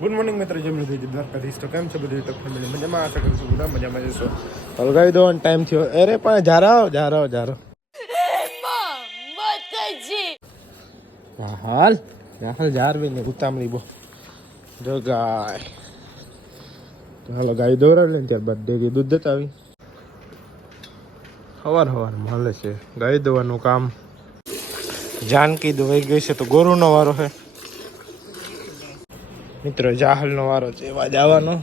Good morning મિત્ર. લીધી હતી દ્વારકાધીશ તો કેમ છે બધું? તો ફેમિલી મજામાં? આશા કરું છું બધા મજામાં જશો હલગાવી દો ટાઈમ થયો. અરે પણ જારાઓ જારાઓ જારો હાલ હાલ જારવી ને ઉતામળી બો જો ગાય હાલો ગાય દોરાવી લે ત્યાર ત્યારબાદ ડેરી દૂધ દેતા આવી. હવાર હવાર મળે છે. ગાય દોવાનું કામ. જાનકી દોવાઈ ગઈ છે તો ગોરુનો વારો છે. મિત્રો જાહલનો વારો છે. એવા જવાનો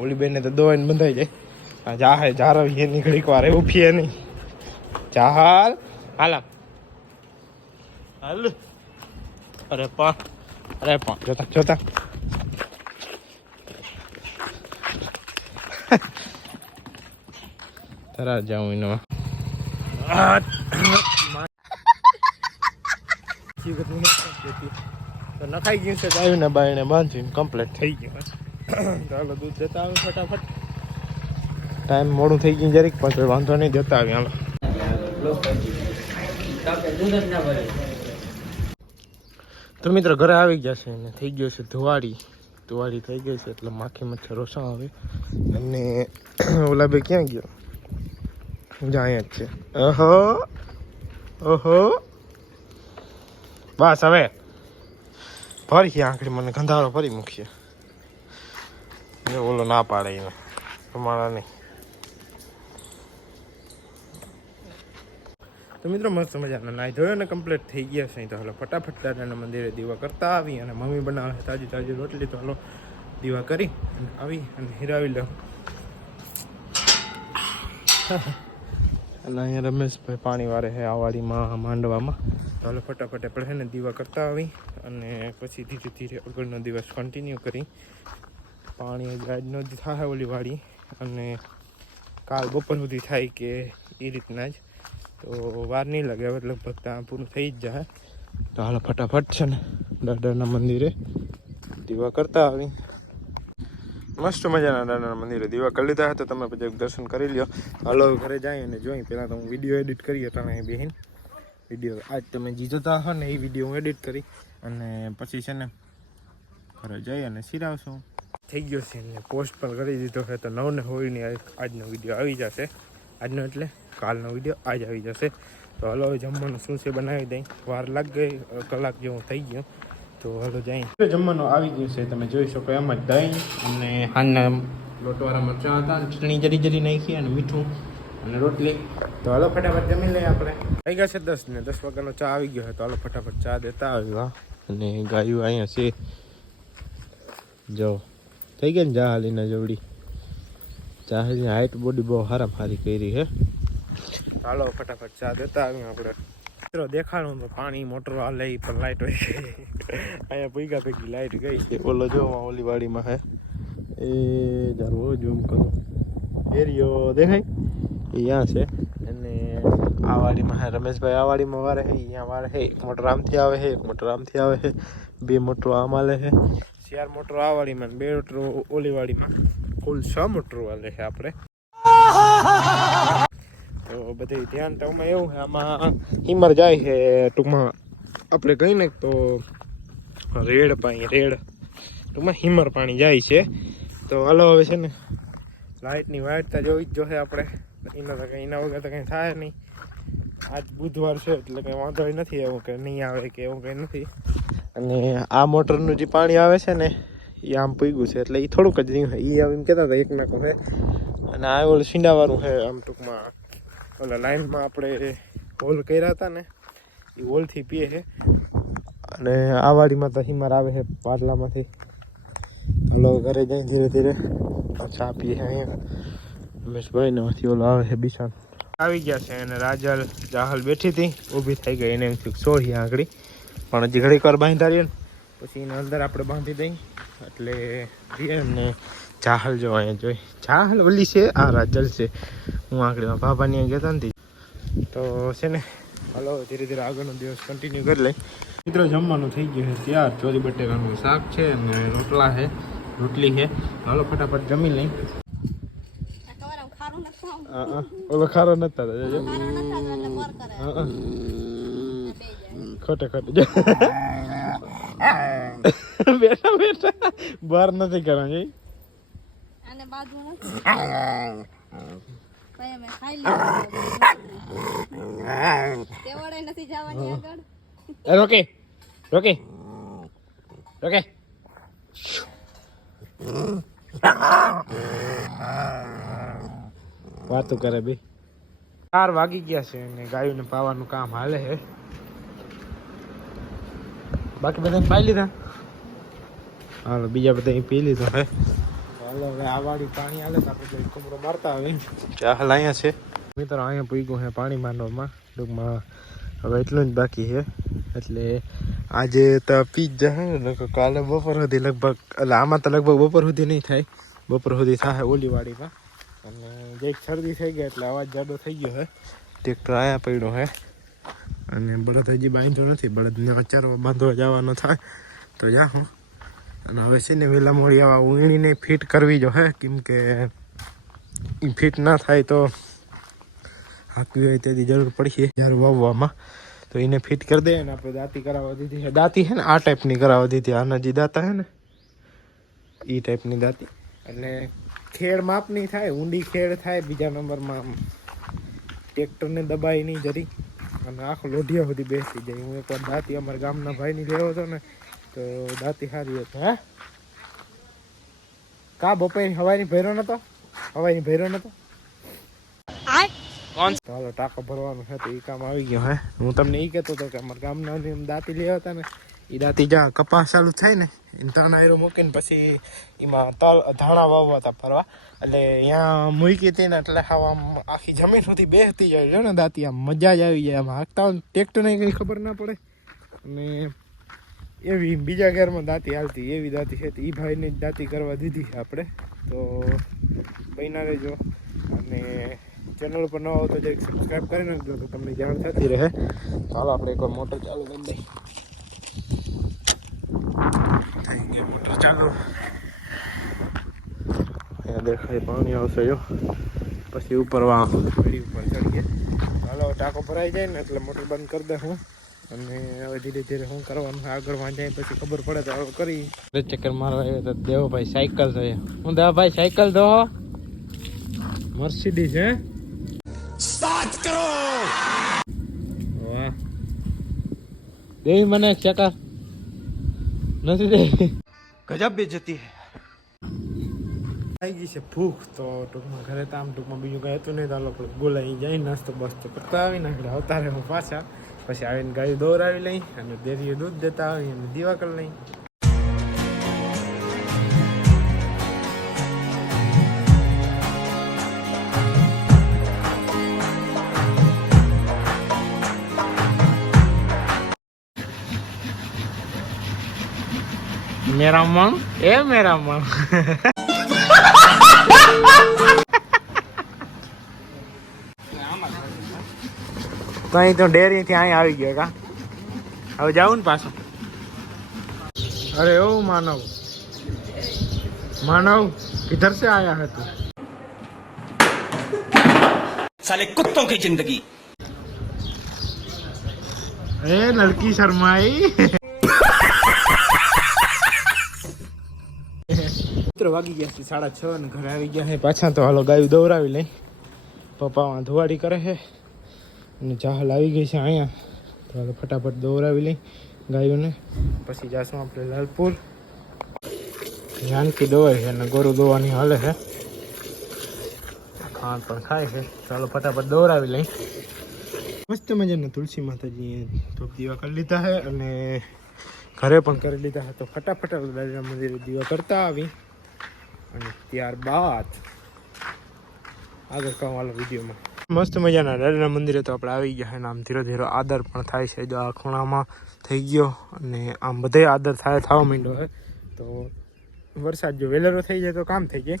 ઓલી બેને તો દોવાઈને બંધાઈ જાય. આ જાહે જારવીએ નીકળી વાર એવું ફીએ નહીં જાહલ હાલા હાલ. અરે પા અરે પા જોતા જોતા. તરા જાઉં એનો. તો નખાઈ ગયું છે ગાયું ને બાયણે બાંધીને કમ્પ્લીટ થઈ ગયું ચાલો દૂધ જતા આવે ફટાફટ. ટાઈમ મોડું થઈ ગયું જરીક, પણ વાંધો નહીં, જતા આવી હાલો. તો મિત્રો ઘરે આવી ગયા છે અને થઈ ગયો છે ધુવાડી ધુવાડી થઈ ગઈ છે એટલે માખી મચ્છર ઓછા આવે. અને ઓલા બે ક્યાં ગયો? જાય જ છે. ઓહો ઓહો બસ હવે. ફરી આંકડી મને ગંધારો ફરી મૂકીએ. ઓલો ના પાડે એને. તમારા નહીં. તો મિત્રો, મસ્ત મજાના નાઈ ધોયો ને કમ્પ્લીટ થઈ ગયા છે તો. હાલો, ફટાફટ દાદાના મંદિરે દીવા કરતા આવી અને મમ્મી બનાવે છે તાજી તાજી રોટલી. તો હાલો, દીવા કરી અને આવી અને હિરાવી લો. અને અહીંયા રમેશભાઈ પાણી વારે છે આવાડીમાં માંડવામાં. તો હાલો ફટાફટ આપણે છે ને દીવા કરતા આવી અને પછી ધીરે ધીરે આગળનો દિવસ કન્ટિન્યુ કરી. પાણી આજનો જ થાય ઓલી વાળી અને કાલ બપોર સુધી થાય કે એ રીતના જ. તો વાર નહીં લાગે, હવે લગભગ ત્યાં પૂરું થઈ જ જાય. તો હાલો ફટાફટ છે ને દાદાના મંદિરે દીવા કરતા આવી. મસ્ત મજાના દાદાના મંદિરે દીવા કરી લીધા હતા, તમે પછી દર્શન કરી લ્યો. હાલો ઘરે જાય અને જોઈ. પહેલાં તો હું વીડિયો એડિટ કરી તમે બેહીન. વીડિયો આજ તમે જી જતા હો ને એ વીડિયો હું એડિટ કરી અને પછી છે ને ઘરે જઈ અને સિરાવશું. થઈ ગયો છે ને પોસ્ટ પણ કરી દીધો છે. તો નવ ને હોળીની આજનો વીડિયો આવી જશે. આજનો એટલે કાલનો વીડિયો આજ આવી જશે. તો હલો જમવાનું શું છે બનાવી દઈ? વાર લાગ ગઈ કલાક જેવું થઈ ગયું. તો હલો જઈ જમવાનું આવી ગયું છે તમે જોઈ શકો એમ જ દહીં અને હાલના લોટવાળા મરચાં હતા ચટણી જરી જરી નાખી અને મીઠું અને રોટલી. તો હલો ફટાફટ જમી લઈએ આપણે. થઈ ગયા છે દસ ને દસ વાગ્યાનો ચા આવી ગયો તો હલો ફટાફટ ચા દેતા આવ્યો અને ગાયું અહીંયા છે. જો થઈ ગઈ ને જાહાલીના જોડી જાહાલી હાઈટ બોડી બહુ હારામ હારી કરી હે. ચાલો ફટાફટ ચા દેતા આવ્યું આપણે. મિત્રો દેખાડું તો પાણી મોટર હાલે પણ લાઈટ હોય. અહીંયા ભૂગા ભેગી લાઈટ ગઈ. છે ઓલો જો ઓલી વાડીમાં હે. એ જારો ઝૂમ કરો. એરિયો દેખાય? એ અહીંયા છે. અને આ વાડીમાં હે રમેશભાઈ આ વાડીમાં વારે હે અહીંયા વારે હે. એક મોટર આમથી આવે હે એક મોટર આમથી આવે હે. બે મોટરો આમ આલે છે ચાર મોટરો આ વાડીમાં બે મોટરો ઓલી વાડીમાં. કુલ છ મોટરો આલે છે આપણે. તો બધે ધ્યાન તો આમાં એવું છે, આમાં હિમર જાય છે, ટૂંકમાં આપણે કહીએ ને તો રેડ પાણી, રેડ. ટૂંકમાં હિમર પાણી જાય છે. તો હાલો હવે છે ને, લાઇટની વાયરતા જોઈ જ જોશે આપણે. એના તો કંઈ એના વગર તો કંઈ થાય નહીં. આજ બુધવાર છે, એટલે કંઈ વાંધો નથી, એવું કે નહીં આવે કે એવું કંઈ નથી. અને આ મોટરનું જે પાણી આવે છે ને, એ આમ પૂગ્યું છે, એટલે એ થોડુંક જ નહીં એ એમ કહેતા હતા એક નાખો છે અને આ ઓલું છીંડાવાળું છે, આમ ટૂંકમાં. ઓલા લાઈનમાં આપણે હોલ કર્યા હતા ને, એ હોલથી પીએ છે. અને આ વાડીમાં તો હિમાર આવે છે પાટલામાંથી. ઓલો ઘરે જઈ ધીરે ધીરે ચા પીએ છે અહીંયા. રમેશભાઈ માંથી ઓલો આવે છે બિશાન આવી ગયા છે અને રાજલ જાહલ બેઠી હતી, ઊભી થઈ ગઈ એને એમ થયું સોળી આંગળી. પણ હજી ઘડીક વાર બાંધી ધારીએ ને, પછી એને અંદર આપણે બાંધી દઈ એટલે ને જાહલ જો અહીંયા જોઈ. ચાહલ ઓલી છે? આ રાજલ છે. હું આંગળીમાં બાબાની ગયા હતા ને તો. છે ને હાલો ધીરે ધીરે આગળનો દિવસ કન્ટિન્યુ કરી લઈ. મિત્રો જમવાનું થઈ ગયું છે ત્યાર. ચોરી બટેકાનું શાક છે અને રોટલા છે રોટલી છે. હાલો ફટાફટ જમી લઈ. ઓલો ખારો નતા. ખોટે ખોટે બેઠા બેઠા. બહાર નથી કરવાની આને બાજુ નથી. ભાઈ અમે ખાઈ લીધું તે નથી જવાની આગળ. રોકે રોકે રોકે. વાતો કરે બી. ચાર વાગી ગયા છે અને ગાયોને પાવાનું કામ હાલે છે. બાકી બધા પાઈ લીધા? હાલો બીજા બધા પી લીધો હે હાલો હવે આ વાડી પાણી હાલે તો આપણે કમરો મારતા આવે ચા હાલ અહીંયા છે. મિત્રો અહીંયા પૂગ્યું છે પાણી માંડવામાં ટૂંકમાં હવે એટલું જ બાકી છે. એટલે આજે તો પી જ જશે કાલે બપોર સુધી લગભગ એટલે આમાં તો લગભગ બપોર સુધી નહીં થાય. બપોર સુધી થાય ઓલી વાડીમાં અને જે શરદી થઈ ગઈ એટલે અવાજ જાડો થઈ ગયો છે. ટ્રેક્ટર આયા પડ્યો છે. અને બળદ હજી બાંધ્યો નથી. બળદને અચારવા બાંધવા જવાનો થાય. તો જા હું. અને હવે છે ને વહેલા મોડી આવા ઉણીને ફિટ કરવી જો, હે? કેમ કે એ ફિટ ના થાય તો હાકવી હોય તેથી જરૂર પડશે. જ્યારે વાવવામાં, તો એને ફિટ કરી દે ને આપણે દાંતી કરાવવા દીધી છે. દાંતી છે ને, આ ટાઈપની કરાવવા દીધી. આના જે દાંતા છે ને એ ટાઈપની દાંતી. અને ખેડ માપની થાય, ઊંડી ખેડ થાય, બીજા નંબરમાં ટ્રેક્ટરને દબાઈ નહીં જરી. અને આખો લોઢિયા સુધી બેસી જાય. હું એકવાર દાંતી અમારા ગામના ભાઈની લેવો હતો ને તો દાંતી સારી હતી હે? કા બપોરની હવાની ભૈરો નતો? હવાની ભૈરો નતો? કોણ? ચાલો ટાંકો ભરવાનું છે તો એ કામ આવી ગયો હે? હું તમને એ કહેતો હતો કે અમારા ગામના દાંતી લેવા હતા ને એ દાંતી જ્યાં કપાસ ચાલુ થાય ને ત્રણ આયરો મૂકીને પછી એમાં તલ ધાણા વાવવા હતા ફરવા. એટલે અહીંયા મૂકી હતી ને એટલે આમ આખી જમીન સુધી બેસતી જાય છે ને દાંતી આમ મજા જ આવી જાય આમ હાંકતા ટ્રેક્ટરને કંઈ ખબર ના પડે. અને એવી બીજા ઘરમાં દાંતી હાલતી, એવી દાંતી છે એ ભાઈને જ દાંતી કરવા દીધી છે આપણે. તો બન્યા રહેજો. અને ચેનલ પર ન આવો તો જરીક સબસ્ક્રાઈબ કરી નાખજો તો તમને જાણ થતી રહે. ચાલો, આપણે એકવાર મોટર ચાલુ કરી દઈએ. થઈ ગઈ મોટર ચાલુ. અહીંયા દેખાય પાણી આવશે, જો. પછી ઉપર વા ઉપર ચડીએ. ચાલો, ટાંકો ભરાઈ જાય ને એટલે મોટર બંધ કરી દે હું. અને હવે ધીરે ધીરે શું કરવાનું? આગળ વાંચાય પછી ખબર પડે તો હવે કરી. ચક્કર મારવા આવ્યો તો દેવભાઈ સાયકલ જોઈએ હું દેવભાઈ સાયકલ દો મર્સિડીઝ હે? સાત કરો! વાહ. દેવી મને એક ચક્કર. નથી દેવી. ગજબ બેજતી આવી ગઈ છે ભૂખ તો ટૂંકમાં ઘરે તો આમ ટૂંકમાં બીજું કાંઈ હતું નહીં તો આ લોકો બોલાવી જાય નાસ્તો બસ્તો કરતા આવી નાખડે આવતા રહે હું પાછા પછી આવીને ગાડી દોરાવી લઈ અને ડેરીએ દૂધ દેતા આવી અને દીવા કરી લઈ. મેરા મન એ મેરા મન તો અહીં તો ડેરી થી અહીં આવી ગયો કા હવે જાઉં ને પાછો અરે ઓ માનવ માનવ किधर से आया है तू साले कुत्तों की जिंदगी ए लड़की शर्माई મિત્ર વાગી ગયા છે સાડા છ ને ઘરે આવી ગયા છે પાછા તો હાલો ગાયું દોરાવી લઈ પપ્પા વાં ધોવાડી કરે છે અને જાહલ આવી ગઈ છે અહીંયા. તો હવે ફટાફટ દોરાવી લઈ ગાયોને. પછી જાશું આપણે લાલપુર. જાનકી દોવાય છે અને ગોરું દોવાની હાલે છે. ખાંડ પણ ખાય છે. ચાલો ફટાફટ દોરાવી લઈ. મસ્ત મજાના તુલસી માતાજી ધૂપ દીવા કરી લીધા છે અને ઘરે પણ કરી લીધા હતા તો ફટાફટ દાદા મંદિરે દીવા કરતા આવી. અને ત્યારબાદ આગળ કહું વાળો વિડીયોમાં. મસ્ત મજાના દાદાના મંદિરે તો આપણે આવી ગયા અને આમ ધીરે ધીરે આદર પણ થાય છે. જો આ ખૂણામાં થઈ ગયો અને આમ બધે આદર થાય થવા માંડ્યો છે. તો વરસાદ જો વેલેરો થઈ જાય તો કામ થઈ જાય.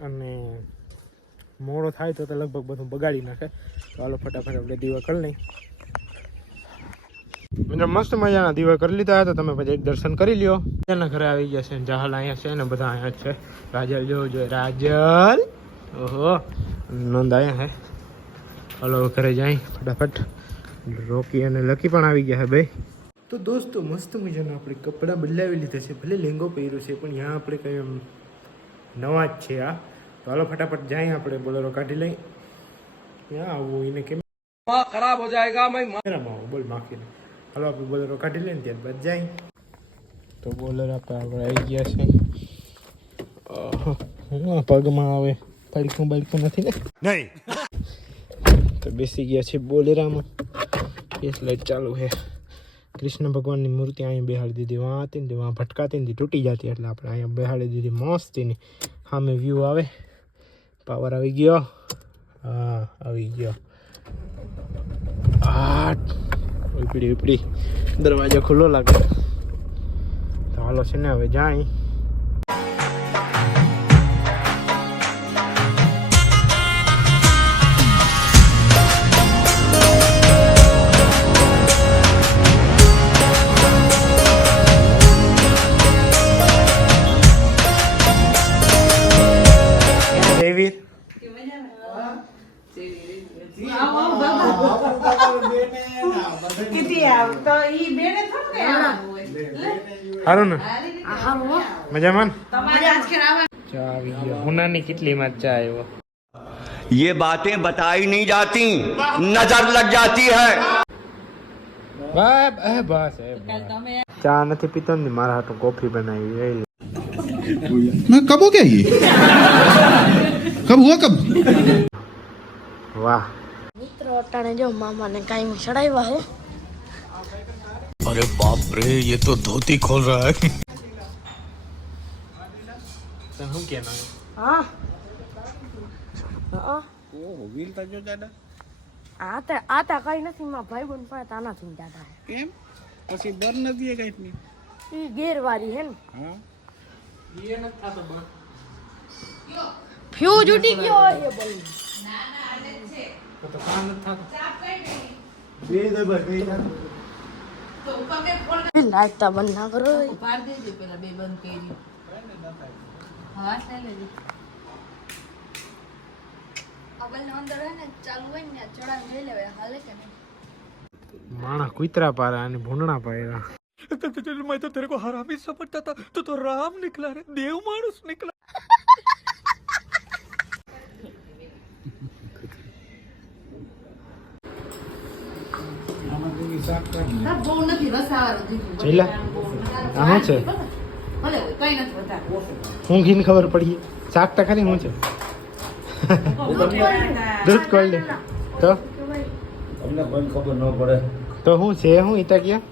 અને મોડો થાય તો લગભગ બધું બગાડી નાખે. તો હાલો ફટાફટ આપણે દીવા કરી લઈ મસ્ત મજાના દીવા કરી લીધા હતા. તમે પછી એક દર્શન કરી લ્યો. એના ઘરે આવી ગયા છે જહાલ અહીંયા છે ને બધા અહીંયા છે. રાજલ જોવું જોઈએ રાજલ. ઓહો અહીંયા હે. હલો ઘરે જાય. ફટાફટ. રોકી અને લકી પણ આવી ગયા ભાઈ. તો દોસ્તો મસ્ત મજાના આપણે કપડાં બદલાવી લીધા છે. ભલે લેંગો પહેર્યો છે પણ ત્યાં આપણે કંઈ એમ નવા જ છે આ. તો હાલો ફટાફટ જાય આપણે બોલેરો કાઢી લઈ. ક્યાં આવું એને કેમ? ખરાબ હો જાયગા મેં બોલ માખીને. હાલો આપણે બોલેરો કાઢી લઈએ ત્યારબાદ જાય. તો બોલર આપણે આપણે આવી ગયા છે. પગમાં આવે. તડકું બળકું નથી ને? નહીં. તો બેસી ગયા છે બોલેરામાં. ગેસ લાઈટ ચાલુ છે. કૃષ્ણ ભગવાનની મૂર્તિ અહીંયા બેહાડી દીધી. વાં હતી ને વાં ભટકાતી ને તૂટી જતી. એટલે આપણે અહીંયા બેહાડી દીધી મસ્તીની સામે વ્યૂ આવે. પાવર આવી ગયો. હા, આવી ગયો. આઠ ઉપડી ઉપડી. દરવાજો ખુલ્લો લાગે. તો હાલો છે ને, હવે જાય. સારું ને મજામાં ને? ચા આવી ગયો હુનાની કેટલી માં ચા આવ્યો ये बातें बताई नहीं जाती नजर लग जाती है બાપ એ બસ એ બસ. ચા નથી પીતો ને મારા હાટું કોફી બનાવી એ લે. मैं कब हो गया ये कब हुआ कब વાહ મિત્રો અટાણે જો મામાને કાંઈ ચડાવ્યા હે अरे बाप रे ये तो धोती खोल रहा है તને શું કહેવાનું હા હા આ તો આ તો કઈ નથી માં ભાઈ બંધ પણ તાના થી દાદા કેમ પછી બર નથી કઈ નહીં એ ગેરવારી હે ને ફ્યુઝ ઉડી ગયો હોય એ બોલ લાઈટ તા બંધ ના કરો મોબાઈલ લાઈટતા બંધ ના કરો. પાડ દેજો પેલા બે બંધ કરી. હા ચાલે દે માણા કુતરા પારા અને ભૂંડણા પાયરા તો તેરે કો હરામી સમજતા તો તો રામ નીકળા રે દેવ માણસ નીકળા બહુ નથી આ શું છે? હું ઘીન ખબર પડી. શાક ટકા ની હું છે દૂધ કોલ્ડ તો? અમને કોઈ ખબર ન પડે. તો હું છે હું ઈટા ગયા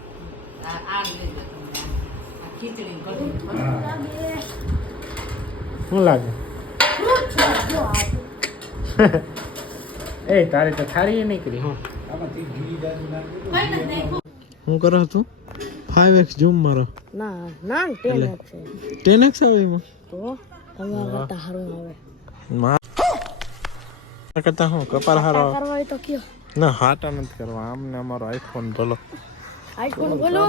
શું લાગે? એ તારે તો ખારી નહીં કરી હું? હું કરો તું? એક્સ ઝૂમ મારો. ના ના ટેન છે ટેન એક્સ આવે એમાં? તો હારું આવે. મારા કરતા હું કપાર હારો કરવા હોય તો કયો. ના હાટા નથી કરવા. આમને અમારો આઈફોન ભલો. આઈફોન બોલો.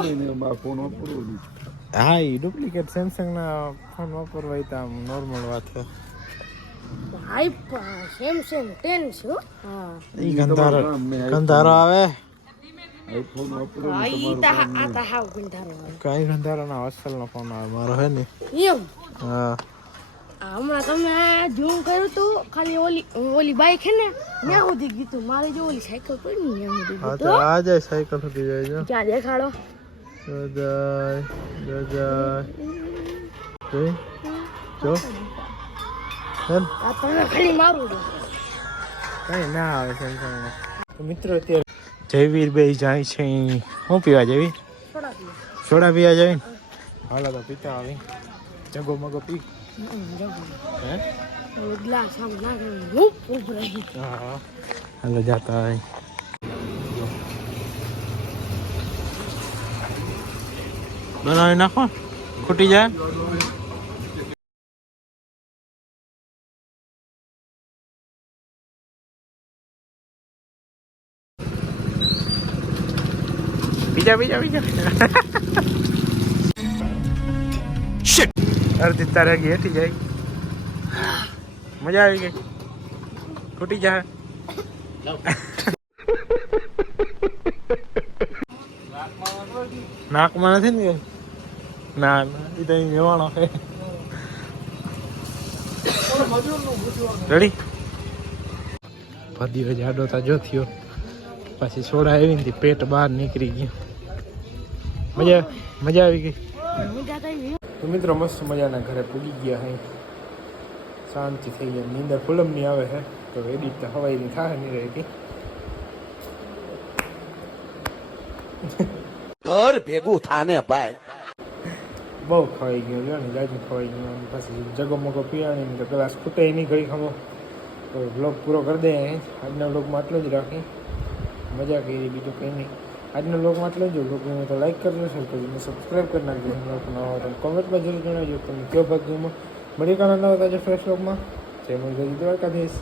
હા એ ડુપ્લિકેટ સેમસંગ ના ફોન વાપરવા તો આમ નોર્મલ વાત છે. આઈફોન સેમસંગ ટેન છે હા. એ ગંધારો ગંધારો આવે? આ ઈ તા આ તા હાવ ગંધારો આવે. ગંધારો ના હોસ્ટેલ નો ફોન આવે મારો હે ને. એમ? હા. હમણાં તમે ઝૂમ કર્યું તું ખાલી ઓલી ઓલી બાઈક હે ને ત્યાં સુધી ગીતું. મારે જો ઓલી સાયકલ પડી ને ત્યાં સુધી ગીતું આ જાય સાયકલ સુધી જાય ક્યાં દેખાડો? જય જય. જોઈ? જો. એમ આ તમે ખાલી મારું કઈ ના આવે સેમસંગ તો મિત્રો અત્યારે જયવીર બે જાય છે શું પીવા જેવી? સોડા પીવા જાય હાલો તો પીતા આવી જગો મગો પી. હાલો જાતા બનાવી નાખો? ખૂટી જાય? બીજા બીજા બીજા. અડધી તારે ગઈ હેઠી જાય. મજા આવી ગઈ. ખૂટી જાય નાકમાં નથી ને ના ના એ તો મેવાણો છે. રેડી ભદીઓ જાડો તાજો થયો. પછી સોડા આવી ને પેટ બહાર નીકળી ગયું. મજા મજા આવી ગઈ. તો મિત્રો મસ્ત મજાના ઘરે પૂગી ગયા હે. શાંતિ થઈ ગઈ. નીંદર ફૂલમની આવે છે તો એડિટ તો હવાઈની થાય નહીં રહેતી ઘર ભેગું થાને ભાઈ. બહુ ખવાઈ ગયો જો ને જાજુ ખવાઈ ગયો. પછી જગો મગો પીવાની તો પેલા ખૂટે નહીં ઘડી ખમો તો બ્લોગ પૂરો કરી દે અહીં. આજના બ્લોગમાં આટલું જ રાખી. મજા કરી બીજું કંઈ નહીં. આજના લોકમાં આટલું જો. લોકો તો લાઈક કરજો શેર કરજો સબસ્ક્રાઈબ કરી નાખજો. બ્લોગ ન હોય કોમેન્ટમાં જરૂર જણાવજો. તમે કયો ભાગ ગમો મળી નવા તાજા ફ્રેશ લોકમાં જય મંગળ દ્વારકાધીશ.